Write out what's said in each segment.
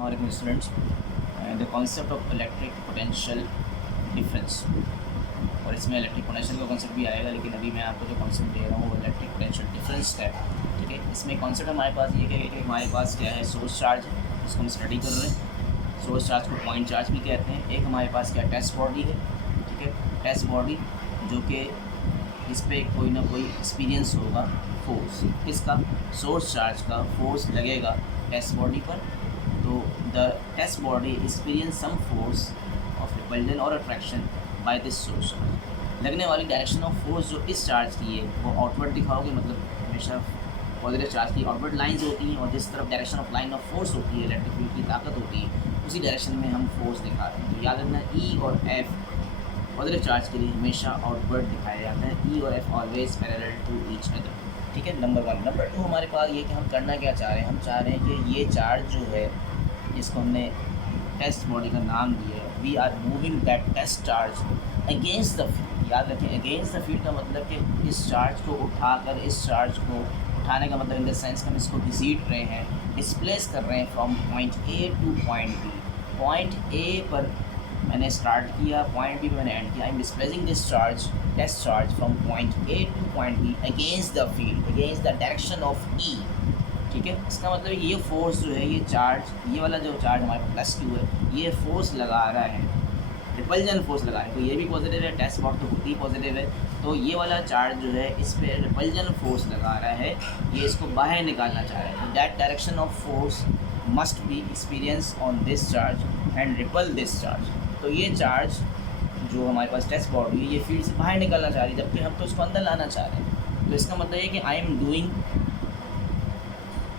Assalamualaikum students. The concept of electric potential difference और इसमें electric potential का concept भी आएगा, लेकिन अभी मैं आपको जो कॉन्सेप्ट दे रहा हूँ वो इलेक्ट्रिक पोटेंशियल डिफरेंस का है। ठीक है, इसमें कॉन्सेप्ट हमारे पास ये है कि हमारे पास क्या है, सोर्स चार्ज है, इसको हम स्टडी कर रहे हैं। सोर्स चार्ज को पॉइंट चार्ज भी कहते हैं। एक हमारे पास क्या टेस्ट बॉडी है, ठीक है, टेस्ट बॉडी जो कि इस पर कोई ना कोई एक्सपीरियंस होगा फोर्स, इसका सोर्स चार्ज का फोर्स लगेगा टेस्ट बॉडी पर, तो the test body experience some force of repulsion और अट्रैक्शन बाय दिस सोर्स। लगने वाली डायरेक्शन ऑफ फोर्स जो इस चार्ज की है वो आउटवर्ड दिखाओगे, मतलब हमेशा पॉजिटिव चार्ज की आउटवर्ड लाइंस होती हैं, और जिस तरफ direction of line of force होती है, इलेक्ट्रिक फील्ड की ताकत होती है, उसी डायरेक्शन में हम फोर्स दिखा रहे हैं। तो याद रखना ई और एफ पॉजिटिव चार्ज के लिए हमेशा आउटवर्ड दिखाया जाता है। ई और F always parallel to each other. ठीक है, नंबर वन। नंबर टू हमारे पास ये कि हम करना क्या चाह रहे हैं, हम चाह रहे हैं कि ये चार्ज जो है जिसको हमने टेस्ट बॉडी का नाम दिया है, we are moving that test charge against the field. याद रखें, अगेंस्ट द फील्ड का मतलब कि इस चार्ज को उठाकर, इस चार्ज को उठाने का मतलब इन द सेंस कि हम इसको घसीट रहे हैं, डिस्प्लेस कर रहे हैं from point A to point B. Point A पर मैंने स्टार्ट किया, पॉइंट बी पे मैंने एंड किया। I am displacing this charge, test charge, from point A to point B against the field, against the direction of E. ठीक है, इसका मतलब ये फोर्स जो है, ये चार्ज, ये वाला जो चार्ज हमारे पास प्लस क्यू है, ये फोर्स लगा रहा है, रिपल्जन फोर्स लगा रहा है। तो ये भी पॉजिटिव है, टेस्ट बॉडी तो होती ही पॉजिटिव है, तो ये वाला चार्ज जो है इस पर रिपल्जन फोर्स लगा रहा है, ये इसको बाहर निकालना चाह रहा है। That direction of force must be experience on this charge and ripple this charge. तो ये चार्ज जो हमारे पास टेस्ट बॉडी है, ये फील्ड से बाहर निकालना चाह रही है, जबकि हम तो इसको अंदर लाना चाह रहे हैं। तो इसका मतलब है कि आई am doing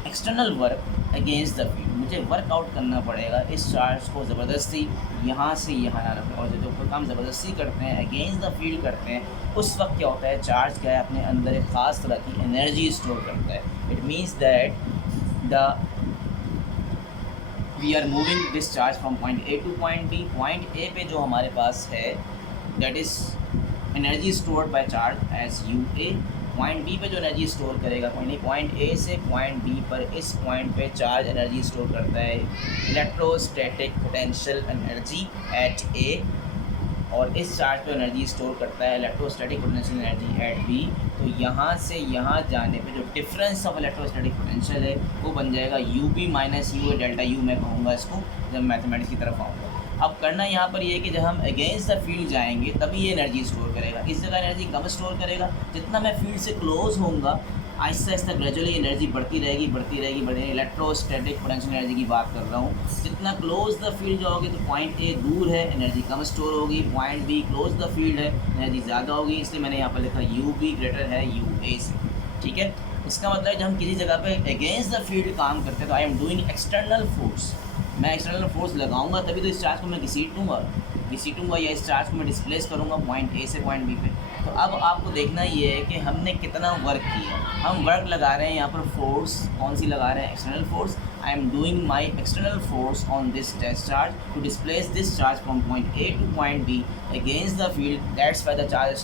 external work against the field. मुझे वर्कआउट करना पड़ेगा, इस चार्ज को ज़बरदस्ती यहाँ से यहाँ लाना पड़ेगा। और जो काम ज़बरदस्ती करते हैं, अगेंस्ट द फील्ड करते हैं, उस वक्त क्या होता है, चार्ज क्या है, अपने अंदर एक ख़ास तरह की एनर्जी स्टोर करता है। It means that the we are moving this charge from point A to point B. Point A पे जो हमारे पास है, that is energy stored by charge as U A. Point B पे जो एनर्जी स्टोर करेगा, पॉइंट ए से point B पर, इस पॉइंट पे चार्ज एनर्जी स्टोर करता है electrostatic potential energy at A, और इस चार्ज पे एनर्जी स्टोर करता है electrostatic potential energy at B. तो यहाँ से यहाँ जाने पे जो डिफरेंस ऑफ इलेक्ट्रोस्टैटिक पोटेंशियल है वो बन जाएगा U B minus U A delta U, मैं कहूँगा इसको जब मैथमेटिक्स की तरफ आऊँगा। अब करना यहाँ पर ये है कि जब हम अगेंस्ट द फील्ड जाएंगे तभी ये एनर्जी स्टोर करेगा। इस जगह एनर्जी कम स्टोर करेगा, जितना मैं फील्ड से क्लोज होऊंगा आहिस्ता आहिस्ता ग्रेजुअली एनर्जी बढ़ती रहेगी, बढ़ती रहेगी, बढ़ती रहेगी। इलेक्ट्रोस्टैटिक पोटेंशियल एनर्जी की बात कर रहा हूँ। जितना क्लोज द फील्ड जाओगे तो पॉइंट ए दूर है, एनर्जी कम स्टोर होगी, point B close the field है, एनर्जी ज़्यादा होगी, इसलिए मैंने यहाँ पर लिखा यू बी ग्रेटर है यू ए से। ठीक है, इसका मतलब जब हम किसी जगह पे अगेंस्ट द फील्ड काम करते हैं तो आई एम डूइंग एक्सटर्नल फोर्स। मैं एक्सटर्नल फोर्स लगाऊंगा तभी तो इस चार्ज को मैं घसीटूँगा या इस चार्ज को मैं डिस्प्लेस करूँगा पॉइंट ए से पॉइंट बी पे। तो अब आपको देखना ये है कि हमने कितना वर्क किया। हम वर्क लगा रहे हैं यहाँ पर, फोर्स कौन सी लगा रहे हैं, external force. I am doing my external force on this test charge to displace this charge from point A to point B against the field. That's why the charge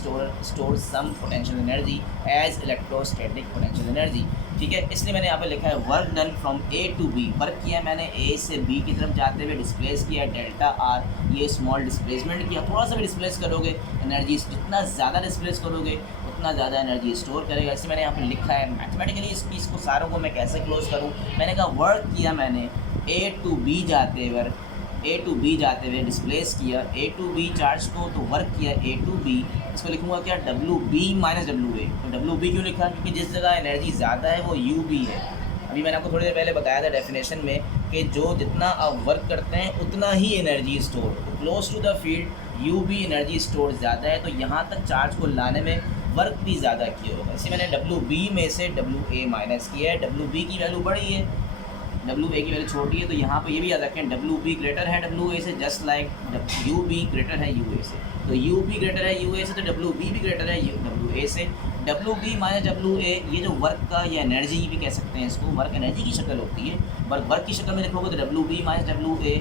store some potential energy as electrostatic potential energy. ठीक है, इसलिए मैंने यहाँ पे लिखा है work done from A to B. Work किया मैंने ए से बी की तरफ जाते हुए, डिस्प्लेस किया डेल्टा आर, ये स्मॉल डिस्प्लेसमेंट किया। थोड़ा सा भी डिस्प्लेस करोगे एनर्जी, जितना ज़्यादा डिस्प्लेस करोगे उतना ज़्यादा एनर्जी स्टोर करेगा। इसलिए मैंने यहाँ पे लिखा है मैथमेटिकली इसको सारों को मैं कैसे क्लोज करूँ। मैंने कहा वर्क किया मैंने ए टू बी जाते हुए डिस्प्लेस किया ए टू बी चार्ज को, तो वर्क किया ए टू बी। इसको लिखूँगा क्या, W B minus W A. तो डब्ल्यू बी क्यों लिखा, क्योंकि जिस जगह एनर्जी ज़्यादा है वो यू बी है। अभी मैंने आपको थोड़ी देर पहले बताया था डेफिनेशन में कि जो जितना आप वर्क करते हैं उतना ही एनर्जी स्टोर। तो close to the field U B energy store ज़्यादा है, तो यहाँ तक चार्ज को लाने में वर्क भी ज़्यादा किया होगा। इसी मैंने डब्ल्यू बी में से डब्ल्यू ए माइनस किया है। डब्ल्यू बी की वैल्यू बड़ी है, डब्ल्यू ए की वैल्यू छोटी है, तो यहाँ पर ये भी याद रखें डब्ल्यू बी ग्रेटर है डब्ल्यू ए से, just like U B greater है यू ए से। तो यू बी ग्रेटर है यू ए से, तो डब्ल्यू बी भी ग्रेटर है डब्ल्यू ए से। W B minus W A, ये जो वर्क का या एनर्जी भी कह सकते हैं इसको, वर्क एनर्जी की शक्ल होती है, वर्क की शक्ल में लिखोगे तो W B minus W A,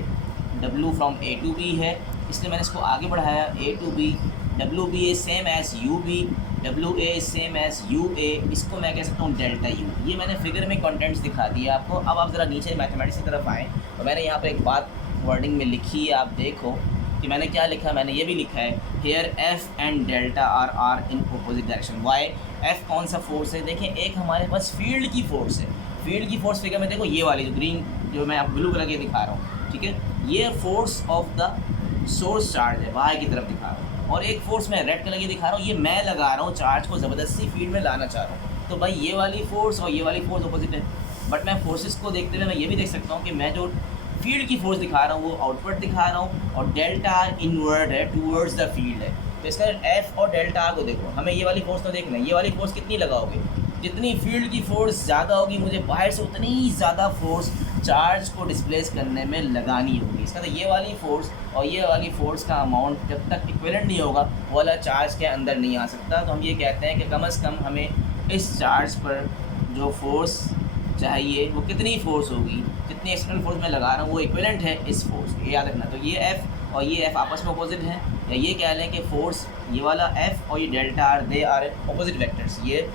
W from A to B है, इसलिए मैंने इसको आगे बढ़ाया A to B. W B A same as U B, W A same as U A, इसको मैं कह सकता हूँ डेल्टा यू। ये मैंने फिगर में कंटेंट्स दिखा दिया आपको। अब आप ज़रा नीचे मैथमेटिक्स की तरफ आएँ और मैंने यहाँ पर एक बात वर्डिंग में लिखी है, आप देखो कि मैंने क्या लिखा है। मैंने ये भी लिखा है here F and delta R in opposite direction. Why? F कौन सा फोर्स है? देखें, एक हमारे पास फील्ड की फोर्स है। फील्ड की फोर्स फिगर में देखो, ये वाली जो ग्रीन, जो मैं आपको ब्लू कलर के दिखा रहा हूँ, ठीक है, ये force of the source charge है, वाई की तरफ दिखा रहा हूँ। और एक फोर्स मैं रेड कलर की दिखा रहा हूँ, ये मैं लगा रहा हूँ, चार्ज को ज़बरदस्ती फील्ड में लाना चाह रहा हूँ। तो भाई ये वाली फोर्स और ये वाली फोर्स अपोजिट है। बट मैं फोर्सेस को देखते हुए मैं ये भी देख सकता हूँ कि मैं जो फील्ड की फोर्स दिखा रहा हूँ वो आउटवर्ड दिखा रहा हूँ, और डेल्टा आर इनवर्ड है, टूवर्ड्स द फील्ड है। तो इसका एफ और डेल्टा आर को देखो, हमें ये वाली फोर्स तो देखना है। ये वाली फोर्स कितनी लगाओगे? जितनी फील्ड की फोर्स ज़्यादा होगी, मुझे बाहर से उतनी ही ज़्यादा फोर्स चार्ज को डिस्प्लेस करने में लगानी होगी। इसका तो ये वाली फोर्स और ये वाली फोर्स का अमाउंट जब तक इक्विवेलेंट नहीं होगा, वो वाला चार्ज के अंदर नहीं आ सकता। तो हम ये कहते हैं कि कम से कम हमें इस चार्ज पर जो फोर्स चाहिए वो कितनी फोर्स होगी, जितनी एक्सटर्नल फोर्स मैं लगा रहा हूँ वो इक्विवेलेंट है इस फोर्स के, याद रखना। तो ये एफ और ये एफ आपस में अपोजिट हैं, या ये कह लें कि फोर्स ये वाला एफ और ये delta R, they are opposite vectors. ये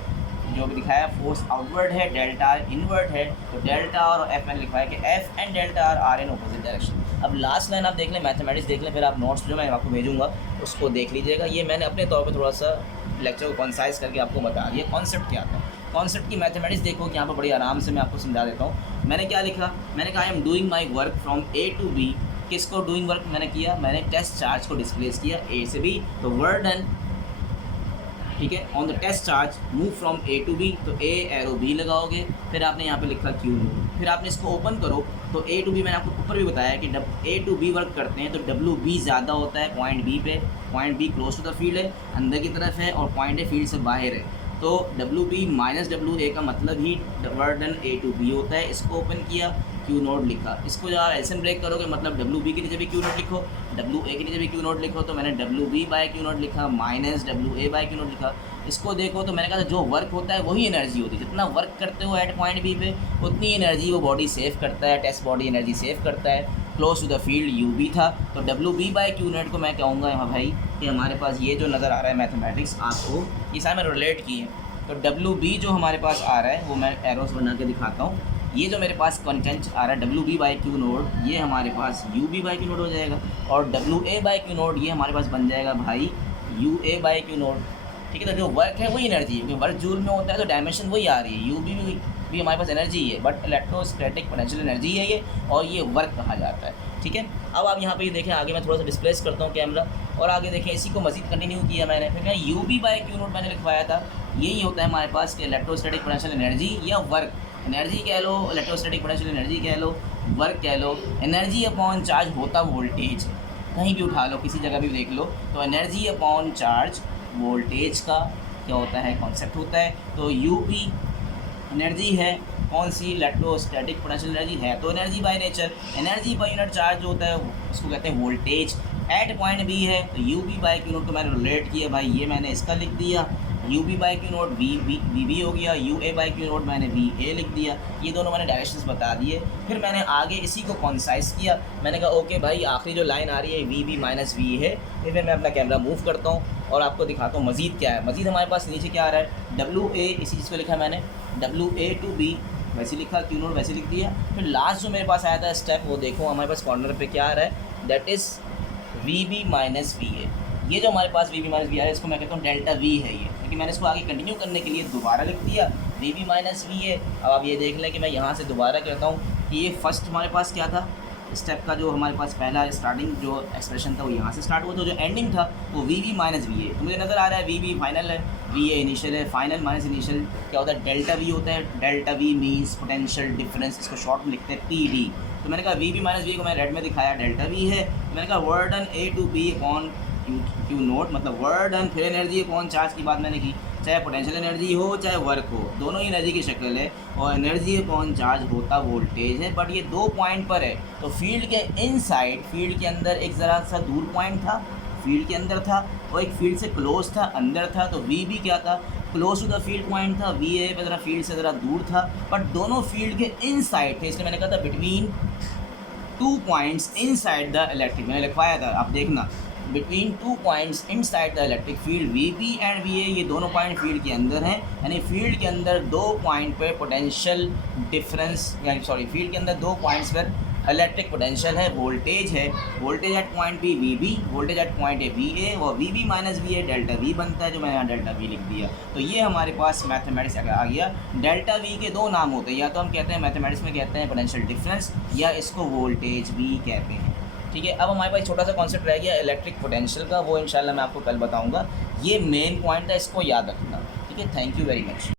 जो भी दिखाया फोर्स आउटवर्ड है, डेल्टा आर इनवर्ड है। तो डेल्टा आर और एफ मैंने लिखा है कि F and delta R in opposite direction. अब लास्ट लाइन आप देख लें, मैथमेटिक्स देख लें, फिर आप नोट्स जो मैं आपको भेजूँगा उसको देख लीजिएगा। ये मैंने अपने तौर पर थोड़ा सा लेक्चर को कंसाइज करके आपको बता दिया कॉन्सेप्ट क्या था। कॉन्सेप्ट की मैथमेटिक्स देखो कि यहाँ पर बड़ी आराम से मैं आपको समझा देता हूँ। मैंने क्या लिखा? मैंने कहा I am doing my work from A to B. किसको डूइंग वर्क मैंने किया? मैंने टेस्ट चार्ज को डिस्प्लेस किया ए से बी, तो वर्क डन, ठीक है। On the test charge move from A to B, तो ए एरो बी लगाओगे, फिर आपने यहाँ पे लिखा क्यू नोट। फिर आपने इसको ओपन करो तो ए टू बी, मैंने आपको ऊपर भी बताया कि जब ए टू बी वर्क करते हैं तो डब्ल्यू बी ज़्यादा होता है पॉइंट बी पे। Point B close to the field है, अंदर की तरफ है, और पॉइंट ए फील्ड से बाहर है। तो W B minus W A का मतलब ही work done A to B होता है। इसको ओपन किया, क्यू नोट लिखा। इसको जब आप एल्सियम ब्रेक करोगे मतलब डब्ल्यू बी के नीचे भी क्यू नोट लिखो, डब्ल्यू ए के नीचे भी क्यू नोट लिखो। तो मैंने W B by Q naught लिखा minus W A by Q naught लिखा। इसको देखो तो मैंने कहा जो वर्क होता है वही एनर्जी होती है। जितना वर्क करते हो एट पॉइंट बी पे, उतनी एनर्जी वो बॉडी सेव करता है, टेस्ट बॉडी एनर्जी सेव करता है। Close to the field U B था, तो W B by Q naught को मैं कहूँगा यहाँ भाई कि हमारे पास ये जो नज़र आ रहा है मैथमेटिक्स आपको, ये सारे मैंने रिलेट किए हैं। तो डब्ल्यू बी जो हमारे पास आ रहा है वो मैं एरोस बना के दिखाता हूँ। ये जो मेरे पास कंटेंट आ रहा है W B by Q naught, ये हमारे पास U B by Q naught हो जाएगा, और W A by Q naught ये हमारे पास बन जाएगा भाई U A by Q naught, ठीक है। तो जो वर्क है वही एनर्जी है, क्योंकि वर्क जूल में होता है तो डायमेंशन वही आ रही है। यू भी हमारे पास एनर्जी है, बट इलेक्ट्रोस्टैटिक पोटेंशियल एनर्जी है ये, और ये वर्क कहा जाता है, ठीक है। अब आप यहाँ पे ये देखें, आगे मैं थोड़ा सा डिस्प्लेस करता हूँ कैमरा, और आगे देखें इसी को मजीद कंटिन्यू किया मैंने। फिर मैं U B by Q naught मैंने लिखवाया था, यही होता है हमारे पास कि इलेक्ट्रोस्टैटिक पोटेंशियल एनर्जी या वर्क, एनर्जी कह लो, इलेक्ट्रोस्टैटिक पोटेंशियल एनर्जी कह लो, वर्क कह लो। एनर्जी अपॉन चार्ज होता वोल्टेज, कहीं भी उठा लो, किसी जगह भी देख लो, तो एनर्जी अपॉन चार्ज वोल्टेज का क्या होता है, कॉन्सेप्ट होता है। तो यू पी एनर्जी है, कौन सी? इलेक्ट्रोस्टैटिक पोटेंशियल एनर्जी है, तो energy by nature, energy per unit charge होता है उसको कहते हैं वोल्टेज। एट पॉइंट बी है तो U B by Q naught को मैंने रिलेट किया भाई, ये मैंने इसका लिख दिया, U B by Q naught V B हो गया, U A by Q naught मैंने वी ए लिख दिया। ये दोनों मैंने डायरेक्शंस बता दिए। फिर मैंने आगे इसी को कॉन्साइज किया, मैंने कहा ओके भाई आखिरी जो लाइन आ रही है वी बी माइनस वी है। फिर मैं अपना कैमरा मूव करता हूँ और आपको दिखाता हूँ मज़ीद क्या है। मज़ीद हमारे पास नीचे क्या आ रहा है, डब्ल्यू ए इसी चीज़ को लिखा मैंने, डब्ल्यू ए टू बी वैसे लिखा, क्यू नोट वैसे लिख दिया। फिर लास्ट जो मेरे पास आया था स्टेप, वो देखो हमारे पास कॉर्नर पे क्या आ रहा है, that is V B minus V A. ये जो हमारे पास वी बी माइनस वी आ रहा है इसको मैं कहता हूँ डेल्टा वी है ये, क्योंकि मैंने इसको आगे कंटिन्यू करने के लिए दोबारा लिख दिया V B minus V A. अब आप ये देख लें कि मैं यहाँ से दोबारा कहता हूँ कि ये फर्स्ट हमारे पास क्या था, स्टेप का जो हमारे पास पहला स्टार्टिंग जो एक्सप्रेशन था वो यहाँ से स्टार्ट हुआ, तो जो एंडिंग था वो V B minus V A. तो मुझे नज़र आ रहा है वी बी फाइनल है, वी ए इनिशियल है, फाइनल माइनस इनिशियल क्या होता है, डेल्टा वी होता है। Delta V means potential difference, इसको शॉर्ट में लिखते हैं पी डी। तो मैंने कहा वी बी माइनस वी को मैं रेड में दिखाया, डेल्टा वी है। तो मैंने कहा work done A to B upon Q naught, मतलब वर्क डन, फिर एनर्जी अपॉन चार्ज की बात मैंने की, चाहे पोटेंशियल एनर्जी हो चाहे वर्क हो, दोनों ही एनर्जी की शक्ल है, और एनर्जी अपॉन चार्ज होता वोल्टेज है। बट ये 2 पॉइंट पर है, तो फील्ड के इनसाइड, फील्ड के अंदर एक ज़रा सा दूर पॉइंट था, फील्ड के अंदर था, और एक फील्ड से क्लोज था, अंदर था। तो वी भी क्या था, close to the field point था, वी ए पे ज़रा फील्ड से ज़रा दूर था, बट दोनों फील्ड के इनसाइड थे, इसलिए मैंने कहा था between 2 points inside the electric, मैंने लिखवाया था, आप देखना between two points inside the electric field V B and V A, ये दोनों पॉइंट फील्ड के अंदर हैं, यानी फील्ड के अंदर दो पॉइंट पे पोटेंशियल डिफरेंस, यानी सॉरी फील्ड के अंदर दो पॉइंट्स पर इलेक्ट्रिक पोटेंशियल है, वोल्टेज है, voltage at point B V B, voltage at point A V A, और V B minus V A delta V बनता है, जो मैंने यहाँ डेल्टा वी लिख दिया। तो ये हमारे पास मैथमेटिक्स आ गया। डेल्टा वी के दो नाम होते हैं, या तो हम कहते हैं मैथमेटिक्स में कहते हैं पोटेंशियल डिफरेंस, या इसको वोल्टेज भी कहते हैं। ठीक है, अब हमारे पास छोटा सा कॉन्सेप्ट रह गया इलेक्ट्रिक पोटेंशियल का, वो इंशाल्लाह मैं आपको कल बताऊँगा। ये मेन पॉइंट है, इसको याद रखना। ठीक है, थैंक यू वेरी मच।